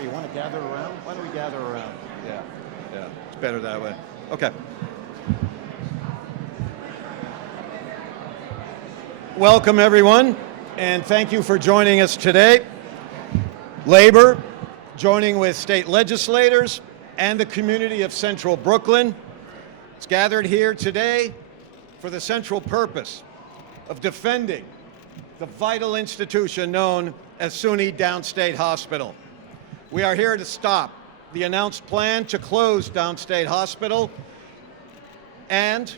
Myrie, you want to gather around? Why don't we gather around? Yeah, it's better that way. Okay. Welcome, everyone, and thank you for joining us today. Labor, joining with state legislators and the community of Central Brooklyn, is gathered here today for the central purpose of defending the vital institution known as SUNY Downstate Hospital. We are here to stop the announced plan to close Downstate Hospital, and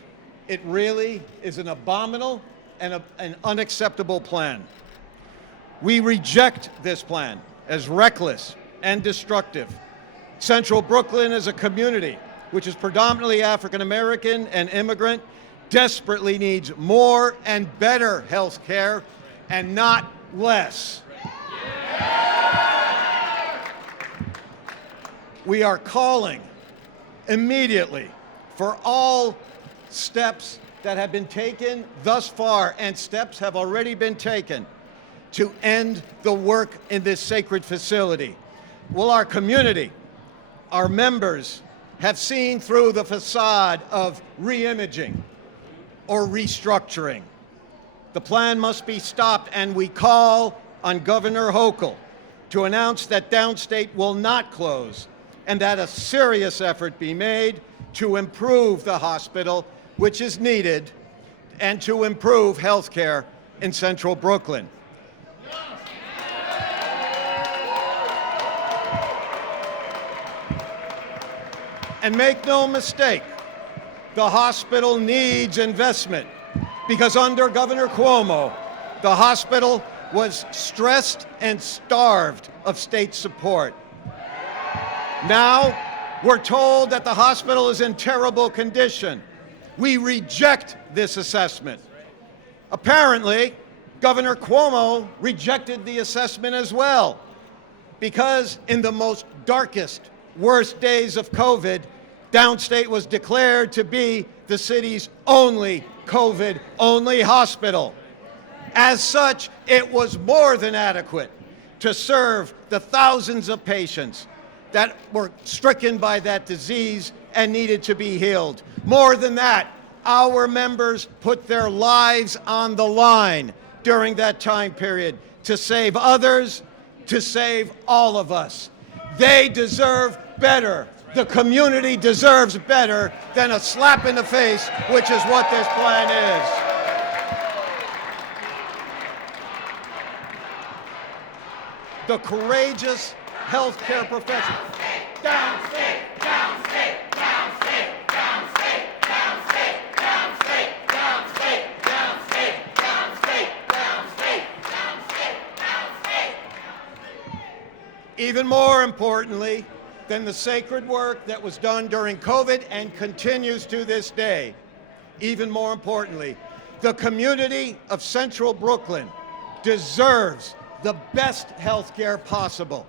it really is an abominable and an unacceptable plan. We reject this plan as reckless and destructive. Central Brooklyn is a community which is predominantly African American and immigrant, desperately needs more and better health care and not less. We are calling immediately for all steps that have been taken thus far, and steps have already been taken, to end the work in this sacred facility. Will our community, our members, have seen through the facade of re-imaging or restructuring? The plan must be stopped, and we call on Governor Hochul to announce that Downstate will not close and that a serious effort be made to improve the hospital, which is needed, and to improve health care in Central Brooklyn. And make no mistake, the hospital needs investment, because under Governor Cuomo, the hospital was stressed and starved of state support. Now, we're told that the hospital is in terrible condition. We reject this assessment. Apparently, Governor Cuomo rejected the assessment as well, because in the most darkest, worst days of COVID, Downstate was declared to be the city's only COVID-only hospital. As such, it was more than adequate to serve the thousands of patients that were stricken by that disease and needed to be healed. More than that, our members put their lives on the line during that time period to save others, to save all of us. They deserve better. The community deserves better than a slap in the face, which is what this plan is. The courageous healthcare professionals. Downstate, Downstate, Downstate, Downstate, Downstate, Downstate, Downstate, Downstate, Downstate, Downstate, Downstate, Downstate. Even more importantly than the sacred work that was done during COVID and continues to this day, even more importantly, the community of Central Brooklyn deserves the best health care possible.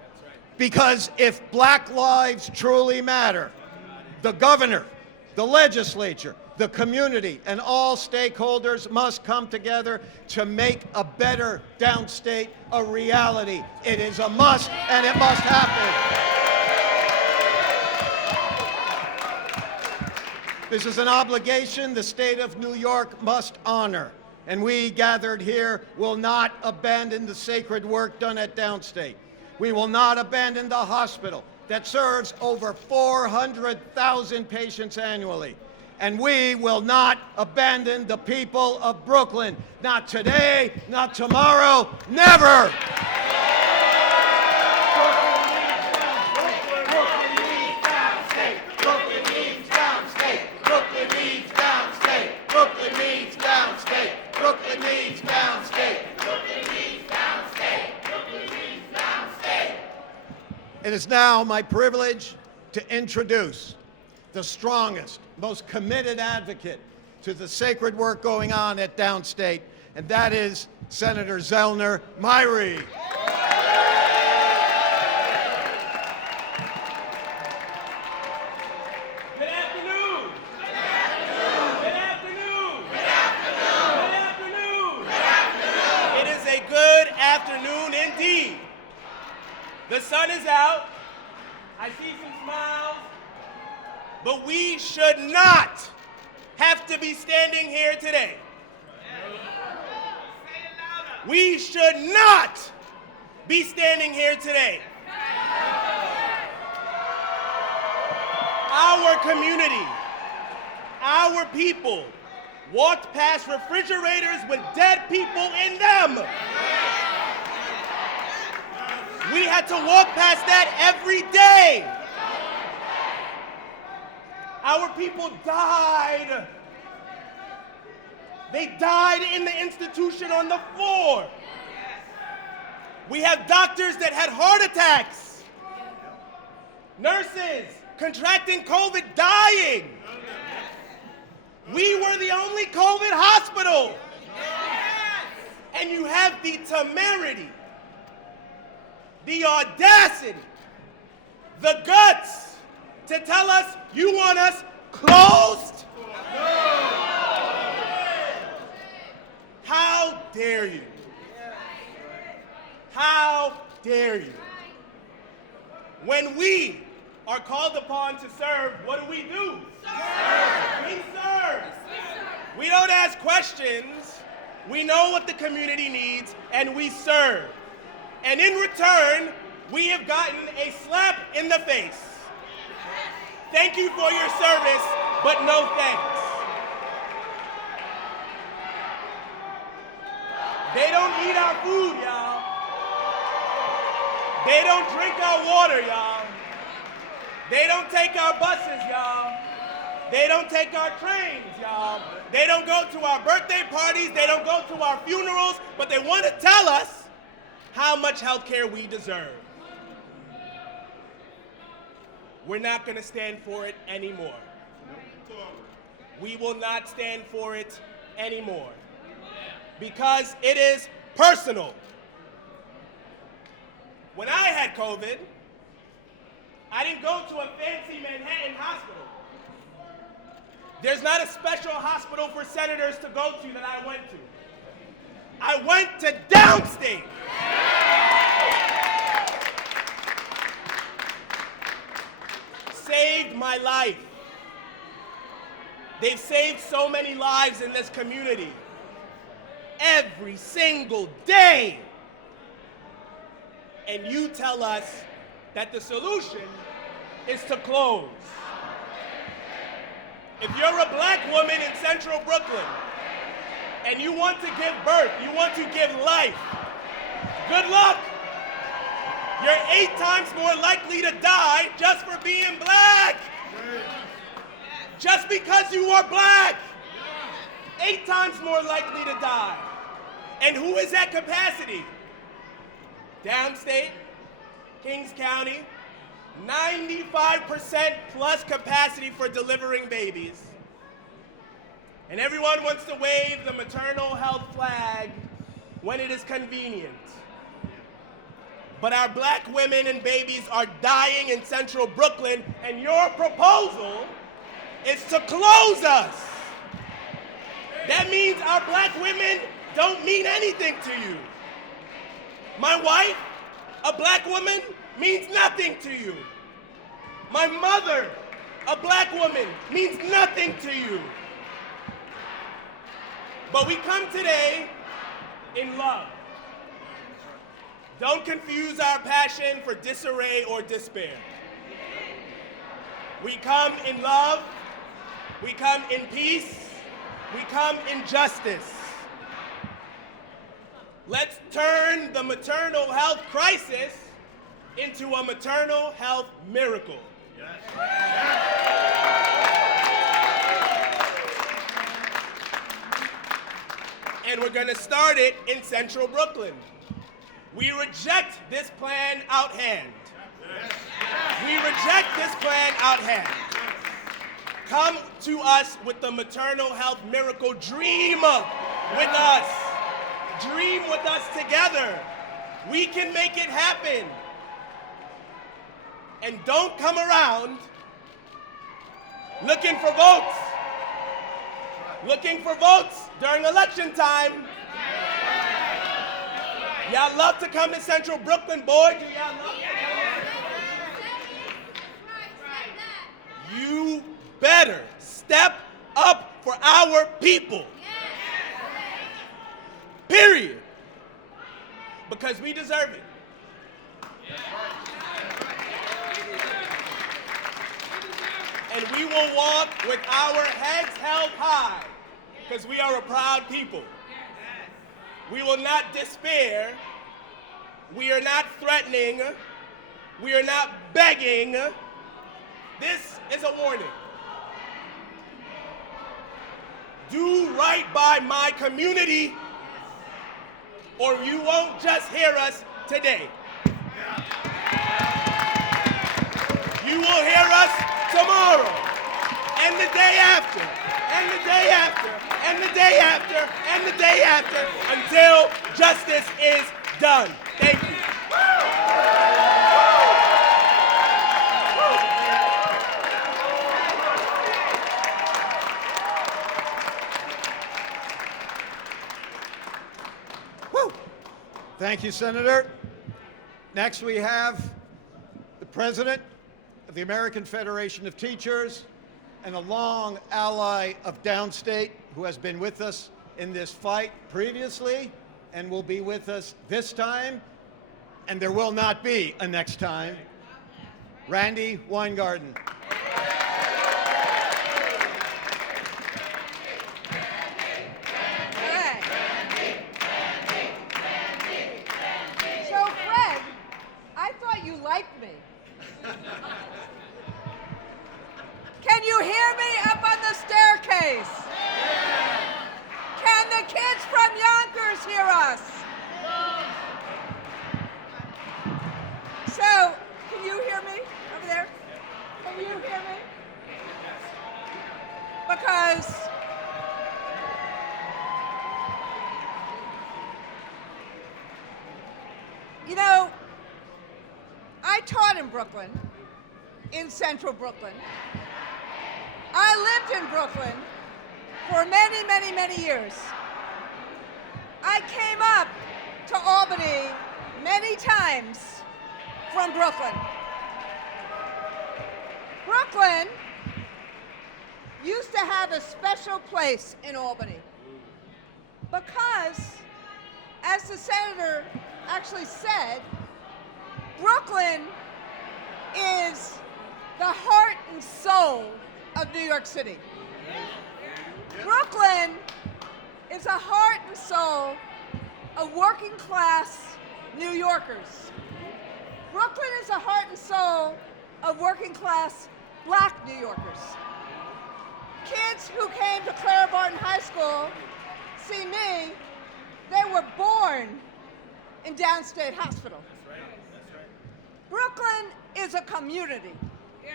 Because if Black lives truly matter, the governor, the legislature, the community, and all stakeholders must come together to make a better Downstate a reality. It is a must, and it must happen. This is an obligation the state of New York must honor, and we gathered here will not abandon the sacred work done at Downstate. We will not abandon the hospital that serves over 400,000 patients annually. And we will not abandon the people of Brooklyn. Not today, not tomorrow, never! It is now my privilege to introduce the strongest, most committed advocate to the sacred work going on at Downstate, and that is Senator Zellnor Myrie. Good afternoon. Good afternoon. Good afternoon. Good afternoon. Good afternoon. Good afternoon. It is a good afternoon indeed. The sun is out, I see some smiles. But we should not have to be standing here today. We should not be standing here today. Our community, our people, walked past refrigerators with dead people in them. We had to walk past that every day. Our people died. They died in the institution on the floor. We have doctors that had heart attacks. Nurses contracting COVID, dying. We were the only COVID hospital. And you have the temerity, the audacity, the guts to tell us you want us closed? How dare you? How dare you? When we are called upon to serve, what do? We serve. We don't ask questions. We know what the community needs, and we serve. And in return, we have gotten a slap in the face. Thank you for your service, but no thanks. They don't eat our food, y'all. They don't drink our water, y'all. They don't take our buses, y'all. They don't take our trains, y'all. They don't go to our birthday parties. They don't go to our funerals, but they want to tell us how much health care we deserve. We're not going to stand for it anymore. We will not stand for it anymore. Because it is personal. When I had COVID, I didn't go to a fancy Manhattan hospital. There's not a special hospital for senators to go to that I went to. I went to Downstate. Saved my life. They've saved so many lives in this community. Every single day. And you tell us that the solution is to close. If you're a black woman in Central Brooklyn and you want to give birth, you want to give life, good luck. You're 8 times more likely to die just for being black. Just because you are black. 8 times more likely to die. And who is at capacity? Downstate, Kings County, 95% plus capacity for delivering babies. And everyone wants to wave the maternal health flag when it is convenient. But our black women and babies are dying in Central Brooklyn, and your proposal is to close us. That means our black women don't mean anything to you. My wife, a black woman, means nothing to you. My mother, a black woman, means nothing to you. But we come today in love. Don't confuse our passion for disarray or despair. We come in love, we come in peace, we come in justice. Let's turn the maternal health crisis into a maternal health miracle. And we're going to start it in Central Brooklyn. We reject this plan out hand. We reject this plan out hand. Come to us with the maternal health miracle. Dream with us. Dream with us together. We can make it happen. And don't come around looking for votes. Looking for votes during election time. Y'all love to come to Central Brooklyn, boy. Do y'all love better step up for our people. Period. Because we deserve it. And we will walk with our heads held high because we are a proud people. We will not despair. We are not threatening. We are not begging. This is a warning. Do right by my community, or you won't just hear us today. You will hear us tomorrow, and the day after, and the day after, and the day after, and the day after, until justice is done. Thank you. Thank you, Senator. Next, we have the President of the American Federation of Teachers and a long ally of Downstate who has been with us in this fight previously and will be with us this time, and there will not be a next time, Randi Weingarten. Can you hear me up on the staircase? Can the kids from Yonkers hear us? So, can you hear me over there? Can you hear me? Because you know, I taught in Brooklyn, in central Brooklyn. I lived in Brooklyn for many, many, many years. I came up to Albany many times from Brooklyn. Brooklyn used to have a special place in Albany because, as the senator actually said, Brooklyn is the heart and soul of New York City. Brooklyn is the heart and soul of working class New Yorkers. Brooklyn is the heart and soul of working class Black New Yorkers. Kids who came to Clara Barton High School see me, they were born in Downstate Hospital. Brooklyn is a community. Yes.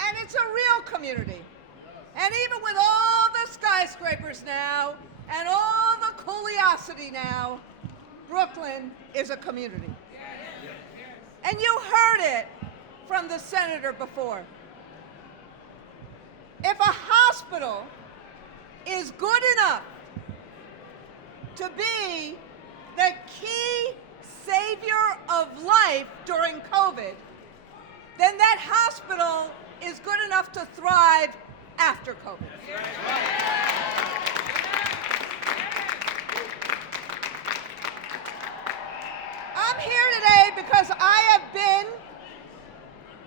And it's a real community. And even with all the skyscrapers now and all the curiosity now, Brooklyn is a community. Yes. And you heard it from the senator before. If a hospital is good enough to be the key savior of life during COVID, then that hospital is good enough to thrive after COVID. I'm here today because I have been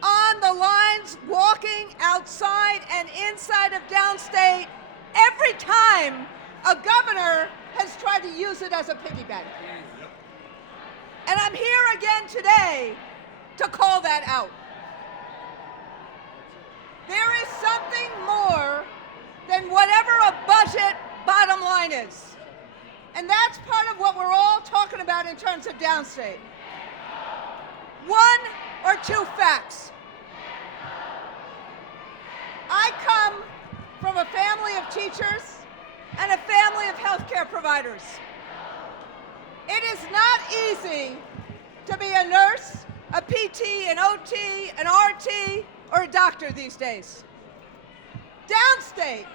on the lines walking outside and inside of Downstate every time a governor has tried to use it as a piggy bank. And I'm here again today to call that out. There is something more than whatever a budget bottom line is. And that's part of what we're all talking about in terms of Downstate. One or two facts. I come from a family of teachers and a family of healthcare providers. It is not easy to be a nurse, a PT, an OT, an RT, or a doctor these days. Downstate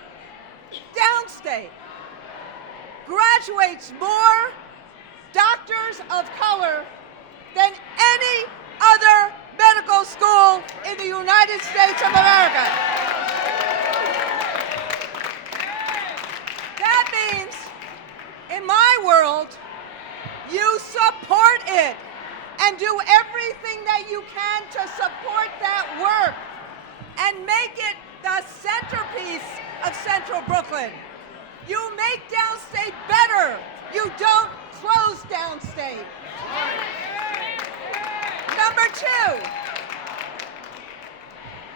graduates more doctors of color than any other medical school in the United States of America. Brooklyn. You make downstate better. You don't close downstate. Number two,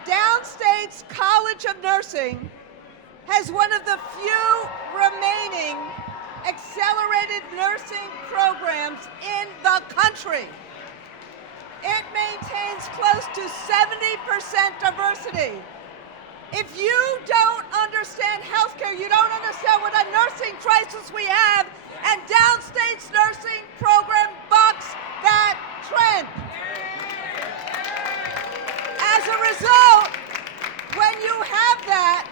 Downstate's College of Nursing has one of the few remaining accelerated nursing programs in the country. It maintains close to 70% diversity. If you don't understand healthcare, you don't understand what a nursing crisis we have, and Downstate's nursing program bucks that trend. As a result, when you have that,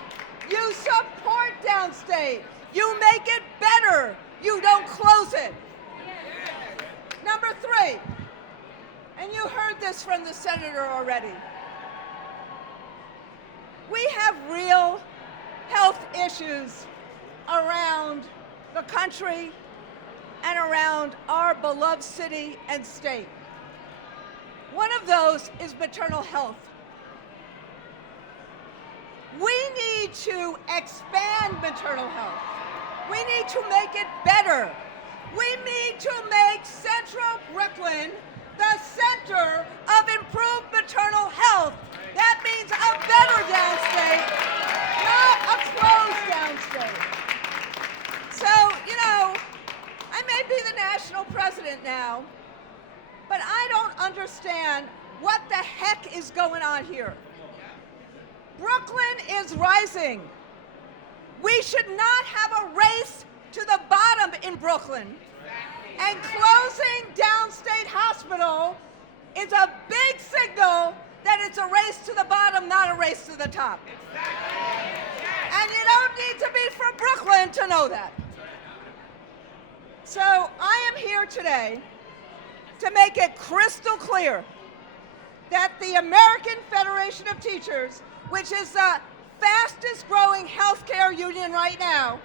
you support Downstate. You make it better. You don't close it. Number three, and you heard this from the senator already. We have real health issues around the country and around our beloved city and state. One of those is maternal health. We need to expand maternal health. We need to make it better. We need to make Central Brooklyn the center of improved maternal health. That means a better downstate, not a closed downstate. So, you know, I may be the national president now, but I don't understand what the heck is going on here. Brooklyn is rising. We should not have a race to the bottom in Brooklyn. And closing Downstate Hospital is a big signal that it's a race to the bottom, not a race to the top. And you don't need to be from Brooklyn to know that. So I am here today to make it crystal clear that the American Federation of Teachers, which is the fastest growing healthcare union right now,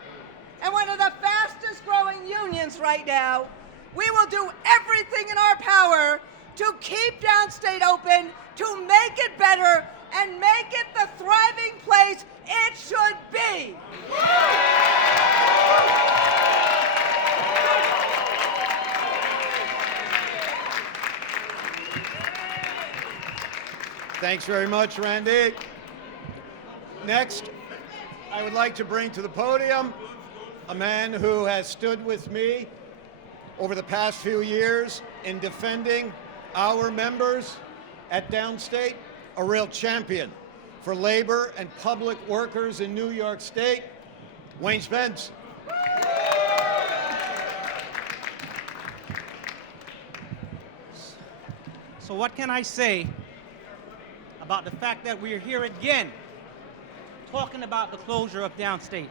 and one of the fastest growing unions right now, we will do everything in our power to keep Downstate open, to make it better, and make it the thriving place it should be. Thanks very much, Randi. Next, I would like to bring to the podium a man who has stood with me over the past few years in defending our members at Downstate, a real champion for labor and public workers in New York State, Wayne Spence. So what can I say about the fact that we're here again talking about the closure of Downstate?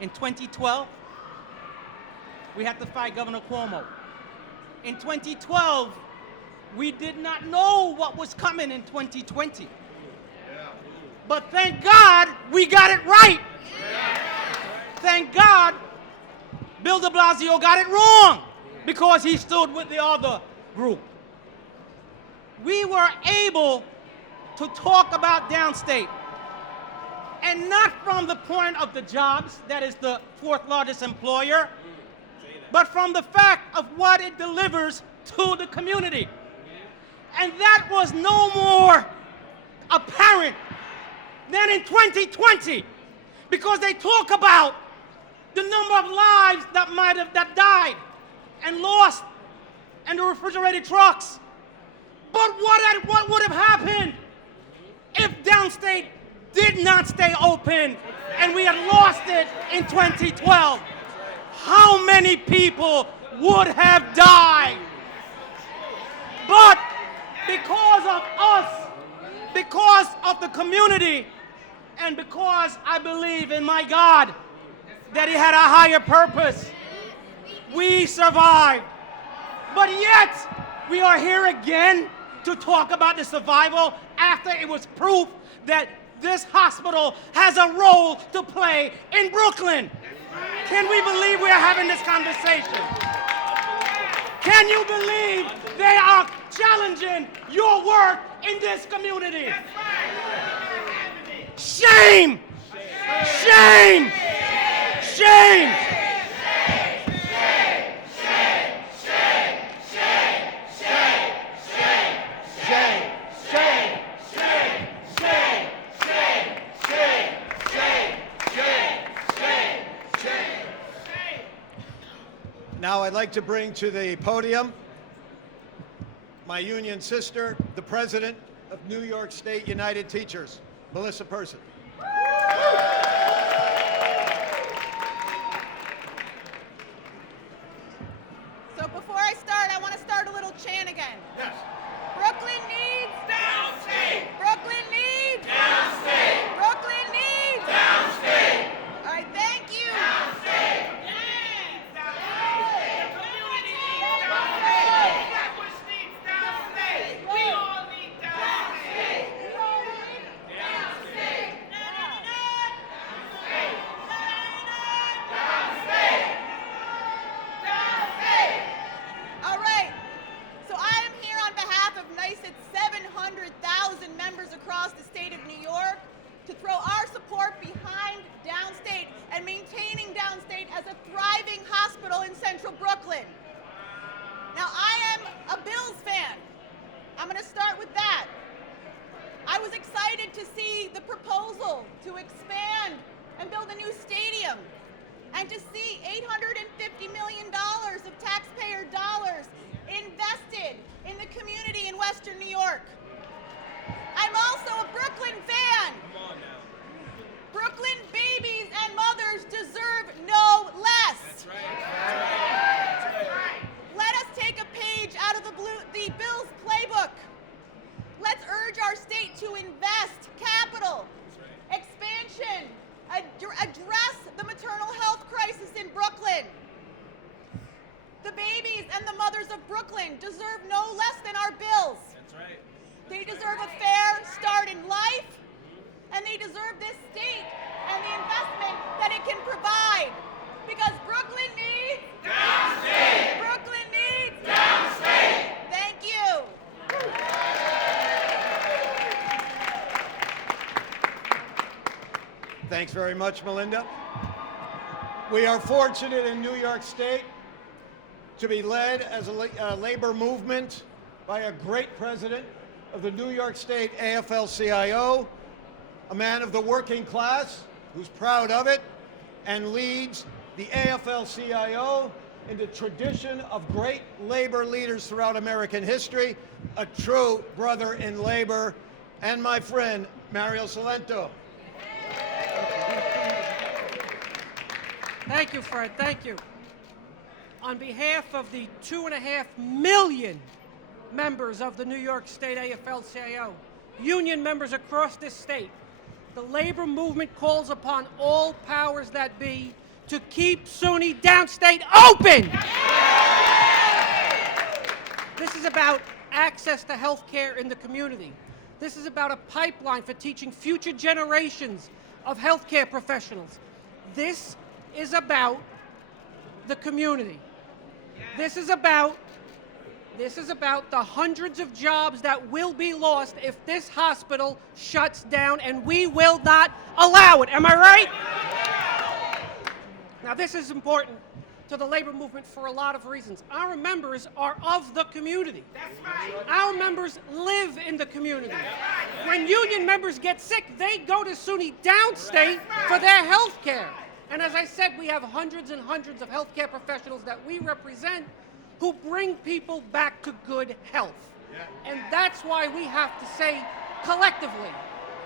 In 2012, we had to fight Governor Cuomo. In 2012, we did not know what was coming in 2020. But thank God we got it right. Thank God Bill de Blasio got it wrong because he stood with the other group. We were able to talk about Downstate, and not from the point of the jobs, that is the fourth largest employer, but from the fact of what it delivers to the community. And that was no more apparent than in 2020, because they talk about the number of lives that died and lost, and the refrigerated trucks. But what would have happened if Downstate did not stay open and we had lost it in 2012? How many people would have died? But because of us, because of the community, and because I believe in my God that He had a higher purpose, we survived. But yet, we are here again to talk about the survival after it was proof that this hospital has a role to play in Brooklyn. Can we believe we are having this conversation? Can you believe they are challenging your work in this community? Shame! Shame! Shame! Now I'd like to bring to the podium my union sister, the president of New York State United Teachers, Melissa Person. So before I start, I want to start a little chant again. Yes. Brooklyn needs Downstate! Brooklyn needs Downstate! Brooklyn needs Downstate! All right, thank you. Downstate! The community needs downstate! Flatbush needs downstate! We all need downstate! Downstate! Downstate! All right. So I am here on behalf of NYSUT's 700,000 members across the state of New York to throw our support behind Downstate and maintaining Downstate as a thriving hospital in central Brooklyn. Now, I am a Bills fan. I'm going to start with that. I was excited to see the proposal to expand and build a new stadium and to see $850 million of taxpayer dollars invested in the community in Western New York. I'm also a Brooklyn fan. Come on now. Brooklyn babies and mothers deserve no less. That's right. That's right. Let us take a page out of the Bills playbook. Let's urge our state to invest capital, expansion, address the maternal health crisis in Brooklyn. The babies and the mothers of Brooklyn deserve no less than our bills. That's right. They deserve a fair start in life, and they deserve this state and the investment that it can provide. Because Brooklyn needs Downstate! Brooklyn needs Downstate! Thank you. Thanks very much, Melinda. We are fortunate in New York State to be led as a labor movement by a great president of the New York State AFL-CIO, a man of the working class who's proud of it and leads the AFL-CIO in the tradition of great labor leaders throughout American history, a true brother in labor, and my friend, Mario Salento. Thank you, Fred. Thank you. On behalf of the 2.5 million members of the New York State AFL-CIO, union members across this state, the labor movement calls upon all powers that be to keep SUNY Downstate open. This is about access to health care in the community. This is about a pipeline for teaching future generations of healthcare professionals. This is about the community. This is about the hundreds of jobs that will be lost if this hospital shuts down, and we will not allow it. Am I right? Now, this is important to the labor movement for a lot of reasons. Our members are of the community. That's right. Our members live in the community. When union members get sick, they go to SUNY Downstate for their health care. And as I said, we have hundreds and hundreds of healthcare professionals that we represent who bring people back to good health. And that's why we have to say, collectively,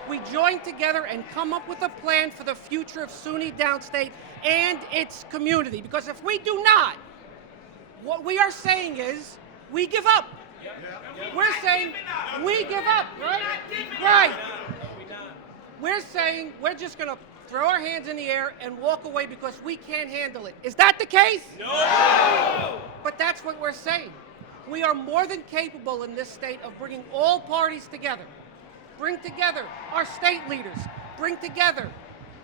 we join together and come up with a plan for the future of SUNY Downstate and its community. Because if we do not, what we are saying is, we give up. We're saying, we give up, right? Right. We're saying, we're just going to throw our hands in the air and walk away because we can't handle it. Is that the case? No! But that's what we're saying. We are more than capable in this state of bringing all parties together. Bring together our state leaders. Bring together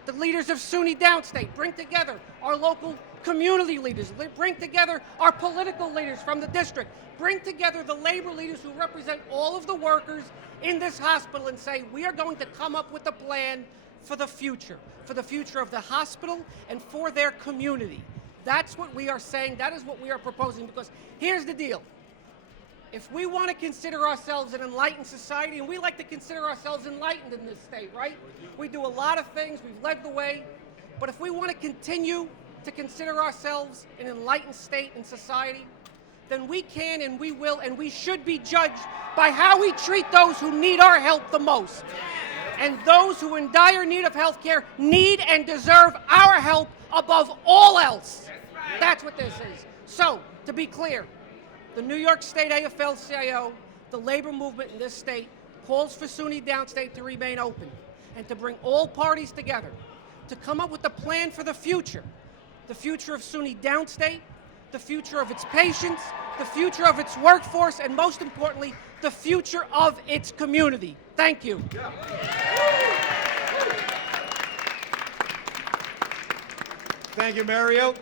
the leaders of SUNY Downstate. Bring together our local community leaders. Bring together our political leaders from the district. Bring together the labor leaders who represent all of the workers in this hospital and say, we are going to come up with a plan for the future of the hospital and for their community. That's what we are saying. That is what we are proposing, because here's the deal. If we want to consider ourselves an enlightened society, and we like to consider ourselves enlightened in this state, right? We do a lot of things. We've led the way. But if we want to continue to consider ourselves an enlightened state and society, then we can and we will and we should be judged by how we treat those who need our help the most. And those who in dire need of health care need and deserve our help above all else. That's what this is. So, to be clear, the New York State AFL-CIO, the labor movement in this state, calls for SUNY Downstate to remain open and to bring all parties together to come up with a plan for the future of SUNY Downstate, the future of its patients, the future of its workforce, and most importantly, the future of its community. Thank you. Thank you, Mario.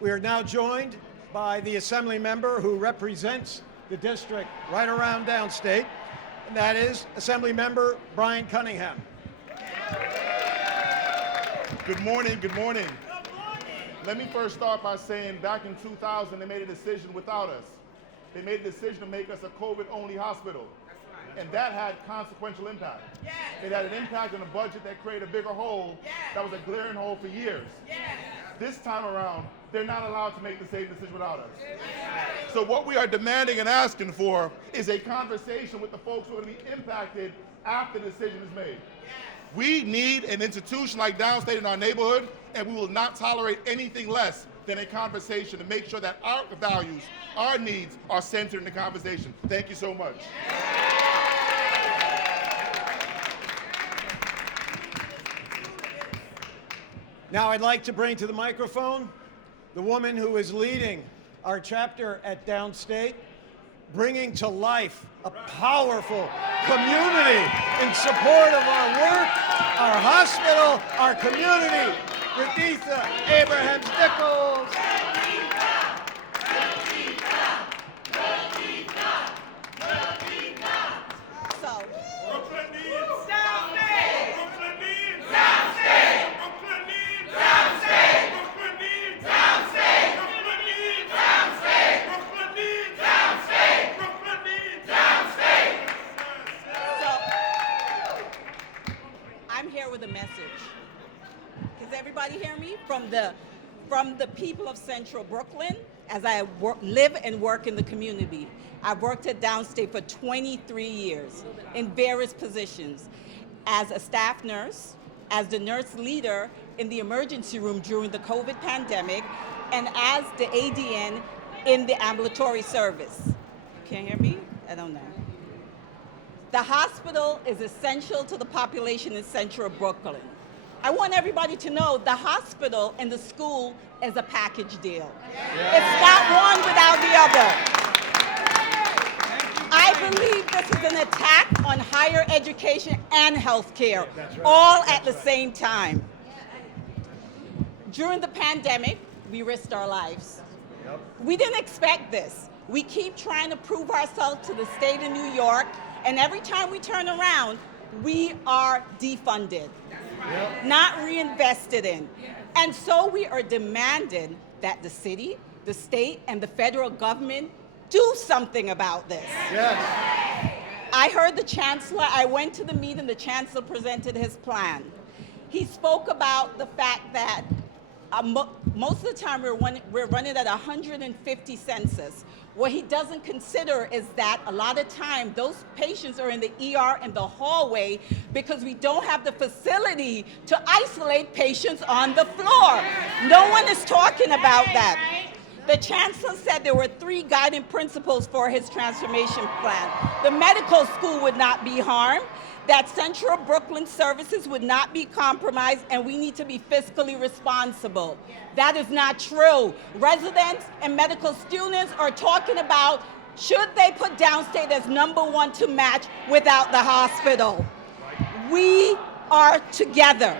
We are now joined by the Assembly member who represents the district right around Downstate, and that is Assembly Member Brian Cunningham. Good morning, good morning. Let me first start by saying back in 2000, they made a decision without us. They made a decision to make us a COVID-only hospital. And that had consequential impact. It had an impact on the budget that created a bigger hole that was a glaring hole for years. This time around, they're not allowed to make the same decision without us. So what we are demanding and asking for is a conversation with the folks who are going to be impacted after the decision is made. We need an institution like Downstate in our neighborhood, and we will not tolerate anything less than a conversation to make sure that our values, our needs are centered in the conversation. Thank you so much. Now I'd like to bring to the microphone the woman who is leading our chapter at Downstate, bringing to life a powerful community in support of our work, our hospital, our community. Rea Abraham Stickles. Everybody hear me? From the people of Central Brooklyn, as I live and work in the community. I've worked at Downstate for 23 years in various positions, as a staff nurse, as the nurse leader in the emergency room during the COVID pandemic, and as the ADN in the ambulatory service. Can't hear me? I don't know. The hospital is essential to the population in Central Brooklyn. I want everybody to know the hospital and the school is a package deal. It's not one without the other. I believe this is an attack on higher education and healthcare, all at the same time. During the pandemic, we risked our lives. We didn't expect this. We keep trying to prove ourselves to the state of New York, and every time we turn around, we are defunded. Not reinvested in. And so we are demanding that the city, the state, and the federal government do something about this. Yes. I heard the chancellor, I went to the meeting, the chancellor presented his plan. He spoke about the fact that most of the time we're running at 150 census. What he doesn't consider is that a lot of time those patients are in the ER in the hallway because we don't have the facility to isolate patients on the floor. No one is talking about that. The chancellor said there were 3 guiding principles for his transformation plan. The medical school would not be harmed, that Central Brooklyn services would not be compromised, and we need to be fiscally responsible. That is not true. Residents and medical students are talking about should they put Downstate as #1 to match without the hospital. We are together.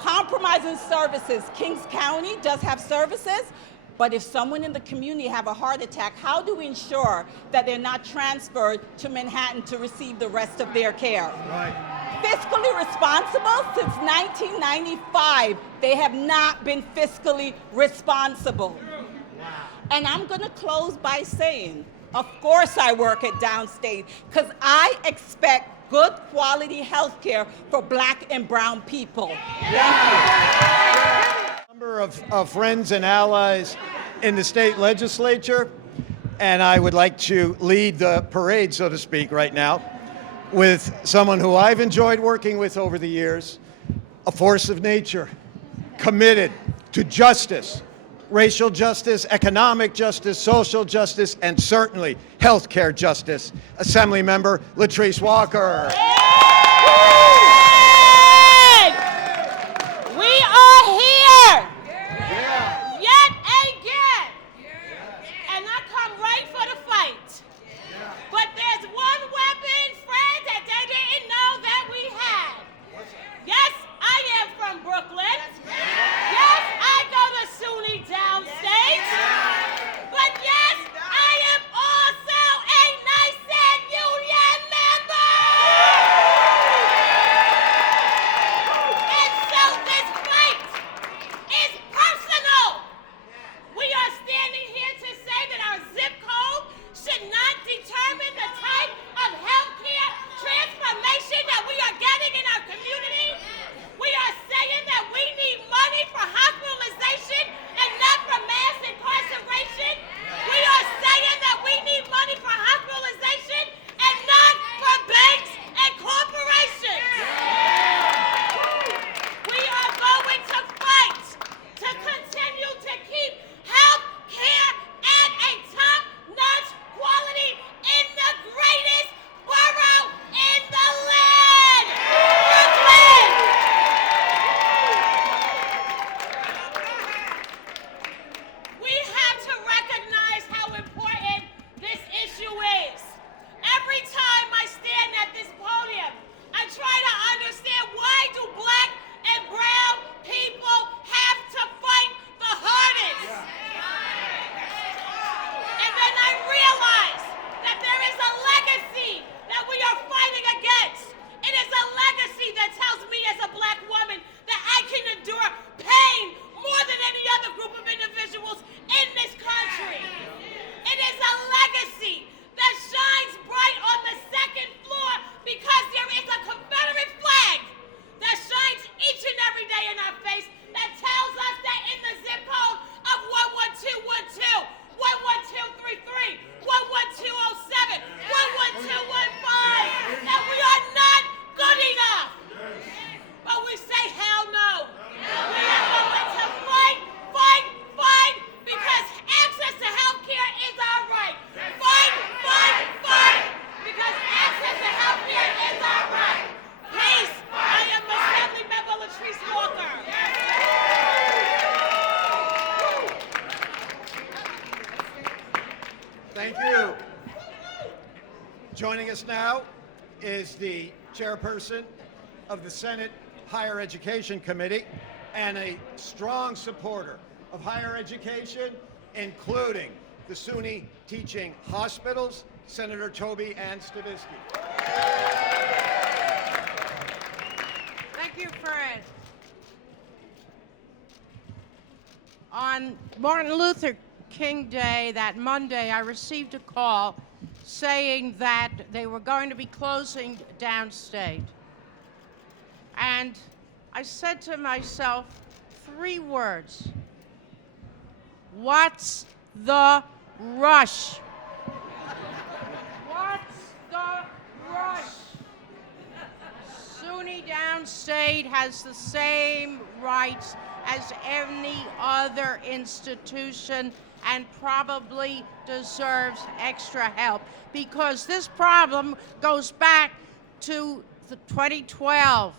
Compromising services. Kings County does have services, but if someone in the community have a heart attack, how do we ensure that they're not transferred to Manhattan to receive the rest of their care? Right. fiscally responsible since 1995. They have not been fiscally responsible. And I'm going to close by saying, of course I work at Downstate because I expect good quality health care for Black and brown people. Number of friends and allies in the state legislature, and I would like to lead the parade, so to speak, right now, with someone who I've enjoyed working with over the years, a force of nature, committed to justice, racial justice, economic justice, social justice, and certainly healthcare justice, Assemblymember Latrice Walker. We are here yet again, and I come right for the fight. But there's one weapon, friends, that they didn't know that we had. Yes, I am from Brooklyn. Yes, I go to SUNY Downstate. But yes, I am also a NYSUT union member. And so this fight is personal. We are standing here to say that our zip code should not determine the type of healthcare transformation that we are getting in our community. We are saying that we need money for hospitalization and not for mass incarceration. We are saying that we need money for hospitalization and not for banks and corporations. We are going to fight to continue to keep health care at a top-notch quality in the greatest borough in the land, Brooklyn. We have to recognize how important this issue is. Every time I stand at this podium, I try to understand why do Black and brown people have to fight the hardest. And then I realize that there is a legacy that we are fighting against. It is a legacy that tells me as a Black woman that I can endure pain more than any other group of individuals in this country. It is a legacy that shines bright on the second floor because there is a Confederate flag that shines each and every day in our face that tells us that in the zip code of 11212, 11233, 11207, 11215, that we are not good enough. But we say hell no. We are going to fight, fight, fight, because access to health care is our right. Fight, fight, fight, because access to health care is our right. Peace. I am Assemblymember Latrice Walker. Thank you. Joining us now is the chairperson of the Senate Higher Education Committee and a strong supporter of higher education, including the SUNY teaching hospitals, Senator Toby and Stavisky. Thank you, Fred. On Martin Luther King Day, that Monday, I received a call saying that they were going to be closing Downstate. And I said to myself 3 words. What's the rush? What's the rush? SUNY Downstate has the same rights as any other institution and probably deserves extra help because this problem goes back to the 2012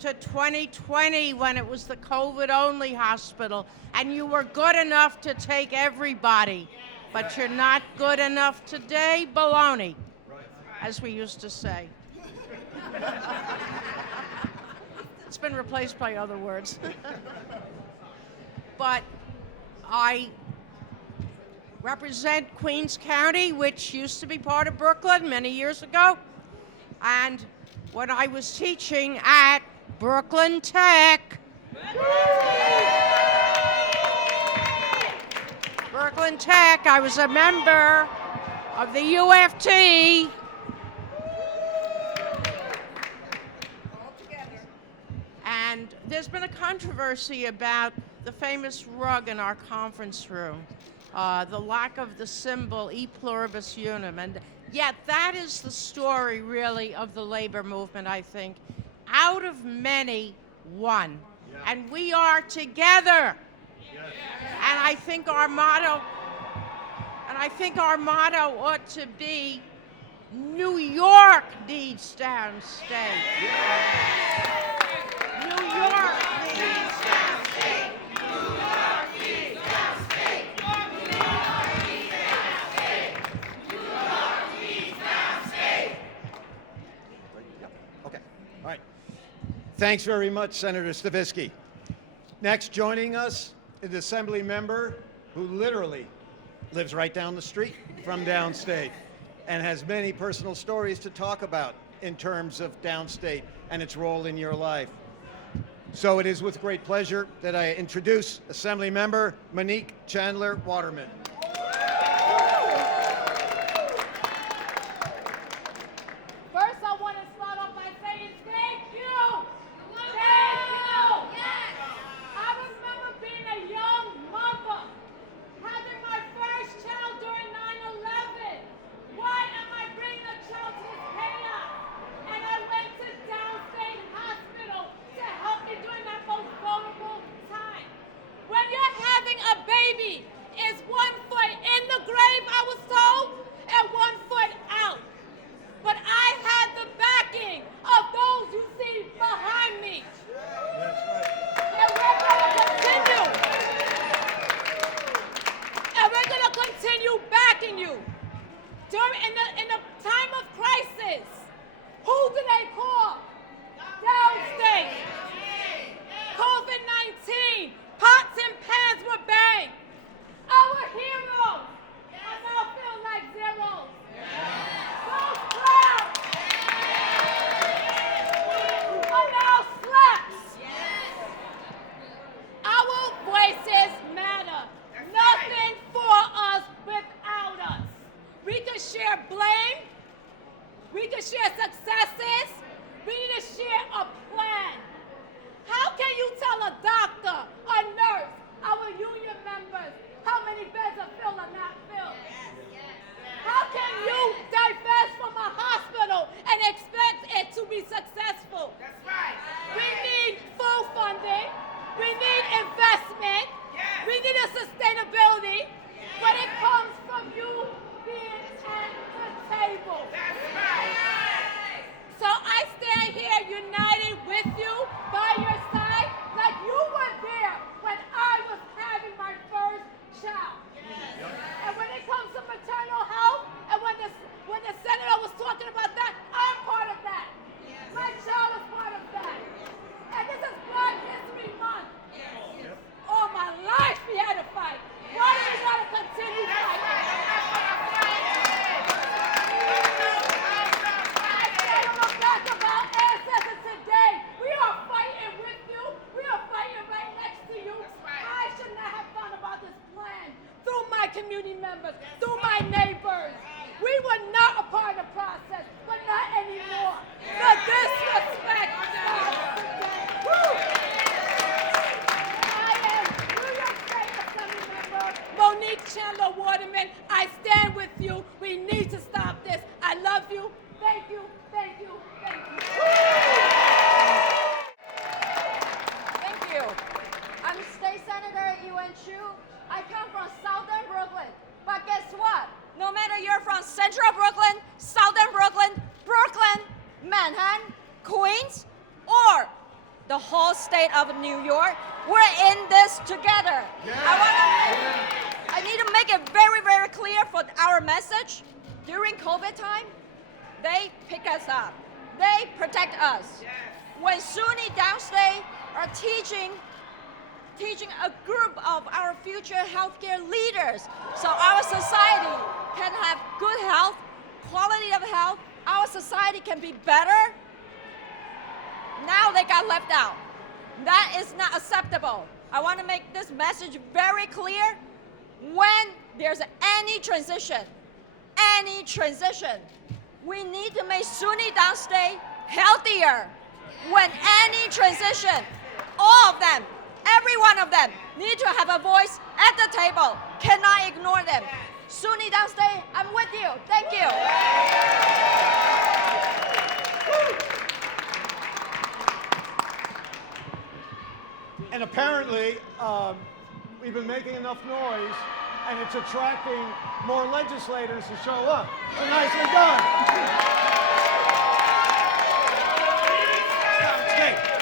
to 2020 when it was the COVID-only hospital, and you were good enough to take everybody, but you're not good enough today, baloney, as we used to say. It's been replaced by other words. But I represent Queens County, which used to be part of Brooklyn many years ago, and when I was teaching at Brooklyn Tech. Brooklyn Tech, I was a member of the UFT. And there's been a controversy about the famous rug in our conference room, the lack of the symbol E pluribus unum. And yet that is the story, really, of the labor movement, I think. Out of many, one. Yeah. And we are together. Yes. And I think our motto ought to be, New York needs Downstate. Yeah. New York needs Downstate. New York needs Downstate. New York needs Downstate. New York needs Downstate. Okay. All right. Thanks very much, Senator Stavisky. Next, joining us is the Assembly member who literally lives right down the street from Downstate and has many personal stories to talk about in terms of Downstate and its role in your life. So it is with great pleasure that I introduce Assembly Member Monique Chandler Waterman. First, I want to start off by saying thank you. Thank you. Yes. I remember being a young mother, having my first child during 9/11. Why am I bringing a child to this chaos? And I went to Downstate Hospital to help me during that most vulnerable time. When you're having a baby, it's 1 foot in the grave, I was told, and 1 foot out. But I had the backing of those you see behind me. And we're going to continue. And we're going to continue backing you. In the time of crisis, who do they call? Downstate. COVID-19, pots and pans were banged. Our heroes are now feel like zeros. Those clowns are now slaps. Our voices matter. Nothing for us without us. We can share blame. We can share successes. We need to share a plan. How can you tell a doctor, a nurse, our union members, how many beds are filled or not filled? How can you divest from a hospital and expect it to be successful? That's right. We need full funding. We need investment. We need a sustainability. But it comes from you being at the table. That's right. So I stand here united with you, by your side, like you were there when I was having my first child. And when it comes to maternal health, and when the senator was talking about that, I'm part of that. My child is part of that. And this is Black History Month. All my life we had to fight. Why do we gotta continue fighting? I said on the back of our ancestors today, we are fighting with you. We are fighting right next to you. I should not have thought about this plan through my community members, through my neighbors. We were not a part of the process, but not anymore. The disrespect starts today. Woo! I am New York State Assembly Member Monique Chandler Waterman. I stand with you. We need to stop this. I love you. Thank you. Thank you. Thank you. Thank you. I'm State Senator at UNSU. I come from Southern Brooklyn. But guess what? No matter you're from Central Brooklyn, Southern Brooklyn, Brooklyn, Manhattan, Queens, or the whole state of New York, we're in this together. I need to make it very, very clear for our message. During COVID time, they pick us up. They protect us. When SUNY Downstate are teaching a group of our future healthcare leaders so our society can have good health, quality of health, our society can be better, Now they got left out. That is not acceptable. I want to make this message very clear. When there's any transition, we need to make SUNY Downstate healthier. When any transition, all of them, every one of them, need to have a voice at the table. Cannot ignore them. SUNY Downstate, I'm with you. Thank you. And apparently, we've been making enough noise, and it's attracting more legislators to show up. So nicely done.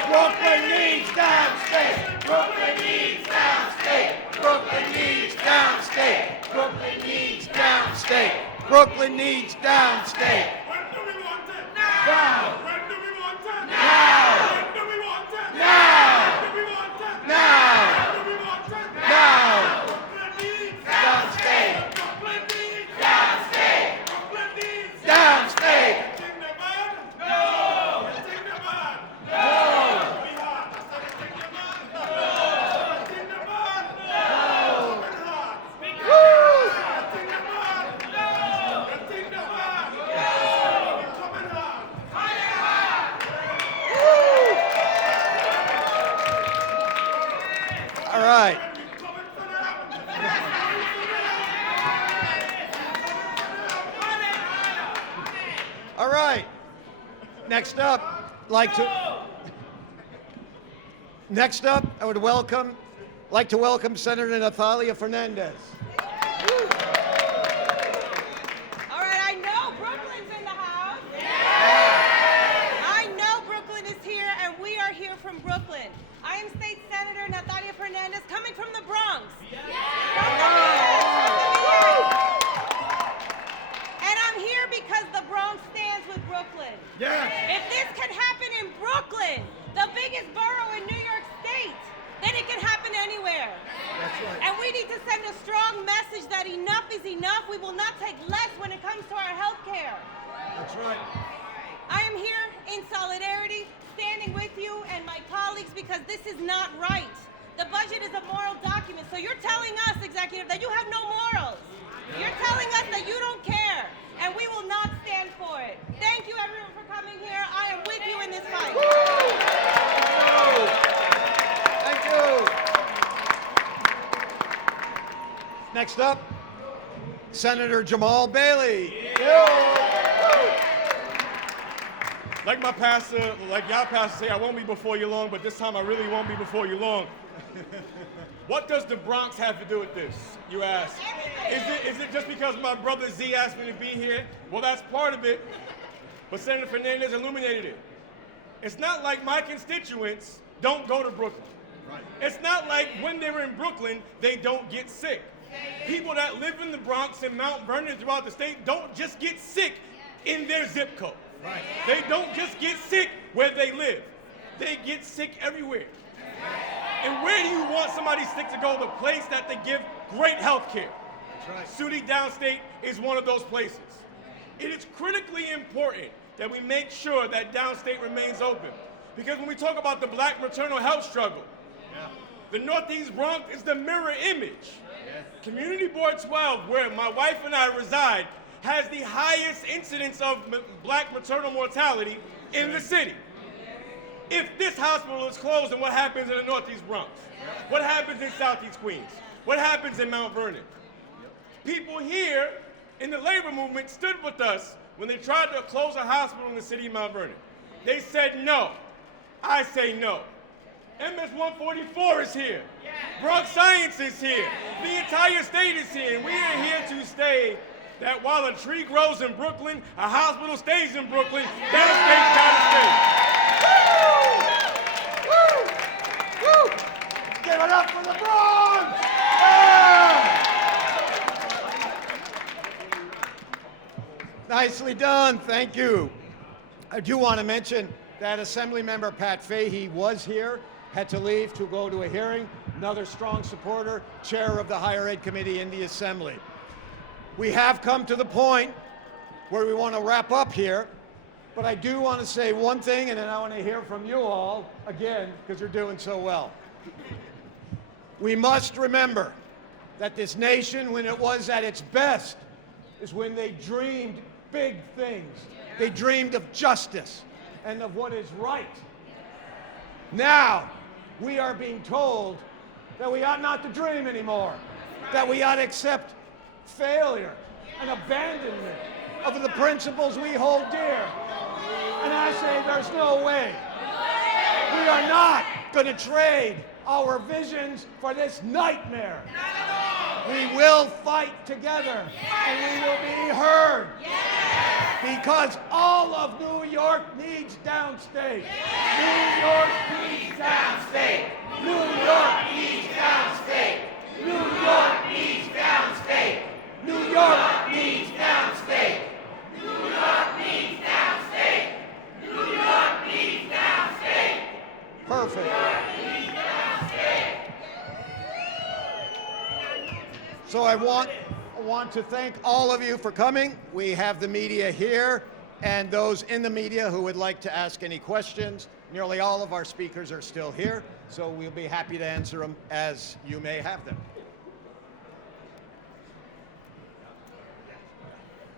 Brooklyn needs Downstate. Brooklyn needs Downstate. Brooklyn needs Downstate. Brooklyn needs Downstate. Brooklyn needs Downstate. When do we want it? Now. When do we want it? Now. When do we want it? Now. When do we want it? Now. When do we want it? Now. Brooklyn needs Downstate. Brooklyn needs Downstate. Brooklyn needs Downstate. Think the man? No. Think the man? No. We hot. I said think the man? No. Think the man? No. Coming hot. Woo! Think the man? No. Think the man? No. Coming hot. All right. All right. Next up, I would like to welcome Senator Natalia Fernandez. All right, I know Brooklyn's in the house. I know Brooklyn is here, and we are here from Brooklyn. I am State Senator Natalia Fernandez, coming from the Bronx. And I'm here because the Bronx stands with Brooklyn. Yeah. If this can happen in Brooklyn, the biggest borough in New York State, then it can happen anywhere. That's right. And we need to send a strong message that enough is enough. We will not take less when it comes to our health care. That's right. I am here in solidarity, standing with you and my colleagues, because this is not right. The budget is a moral document. So you're telling us, executive, that you have no morals. You're telling us that you don't care, and we will not stand for it. Thank you, everyone, for coming here. I am with you in this fight. Thank you. Next up, Senator Jamal Bailey. Like my pastor, like y'all pastor say, I won't be before you long, but this time I really won't be before you long. What does the Bronx have to do with this, you ask? Is it just because my brother Z asked me to be here? Well, that's part of it, but Senator Fernandez illuminated it. It's not like my constituents don't go to Brooklyn. Right. It's not like when they're in Brooklyn, they don't get sick. People that live in the Bronx and Mount Vernon throughout the state don't just get sick in their zip code. Right. They don't just get sick where they live. They get sick everywhere. And where do you want somebody sick to go? The place that they give great health care. That's right. SUNY Downstate is one of those places. It is critically important that we make sure that Downstate remains open. Because when we talk about the black maternal health struggle, the Northeast Bronx is the mirror image. Yes. Community Board 12, where my wife and I reside, has the highest incidence of black maternal mortality in the city. If this hospital is closed, then what happens in the Northeast Bronx? What happens in Southeast Queens? What happens in Mount Vernon? People here in the labor movement stood with us when they tried to close a hospital in the city of Mount Vernon. They said no. I say no. MS 144 is here. Bronx Science is here. The entire state is here. And we are here to stay that while a tree grows in Brooklyn, a hospital stays in Brooklyn, Downstate gotta stay. Woo! Woo! Give it up for the Bronx! Yeah! Nicely done, thank you. I do want to mention that Assemblymember Pat Fahey was here, had to leave to go to a hearing. Another strong supporter, chair of the Higher Ed Committee in the Assembly. We have come to the point where we want to wrap up here, But I do want to say one thing, and then I want to hear from you all again, because you're doing so well. We must remember that this nation, when it was at its best, is when they dreamed big things. They dreamed of justice and of what is right. Now, we are being told that we ought not to dream anymore, that we ought to accept failure and abandonment of the principles we hold dear. And I say there's no way. We are not going to trade our visions for this nightmare. We will fight together, and we will be heard. Because all of New York needs Downstate. New York needs Downstate. New York needs Downstate. New York needs Downstate. New York needs Downstate. New York needs Downstate. New York needs Downstate. Perfect. So I want to thank all of you for coming. We have the media here, and those in the media who would like to ask any questions. Nearly all of our speakers are still here, so we'll be happy to answer them as you may have them.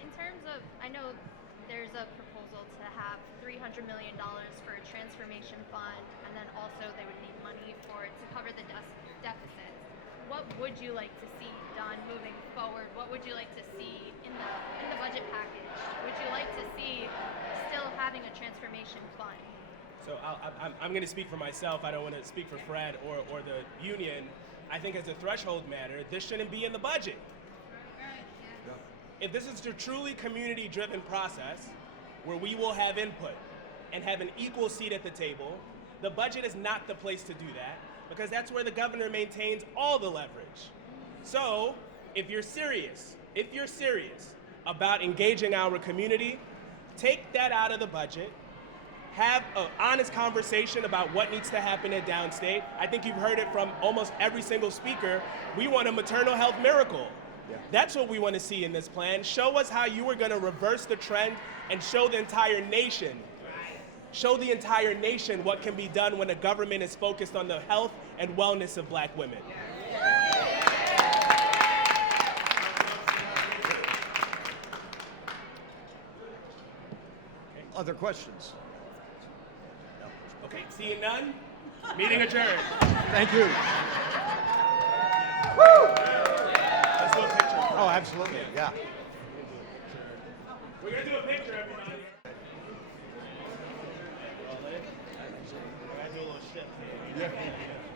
In terms of, I know there's a proposal to have $300 million for a transformation fund, and then also they would need money for it to cover the deficits. What would you like to see done moving forward? What would you like to see in the budget package? Would you like to see still having a transformation fund? So I'm going to speak for myself. I don't want to speak for Fred or the union. I think as a threshold matter, this shouldn't be in the budget. If this is a truly community-driven process where we will have input and have an equal seat at the table, the budget is not the place to do that, because that's where the governor maintains all the leverage. So, if you're serious about engaging our community, take that out of the budget, have an honest conversation about what needs to happen at Downstate. I think you've heard it from almost every single speaker. We want a maternal health miracle. Yeah. That's what we want to see in this plan. Show us how you are going to reverse the trend and show the entire nation what can be done when a government is focused on the health and wellness of Black women. Other questions? Okay, seeing none, meeting adjourned. Thank you. Let's do a picture. Oh, absolutely, yeah. We're going to do a picture, everybody. We're going to do a little shift here. Yeah.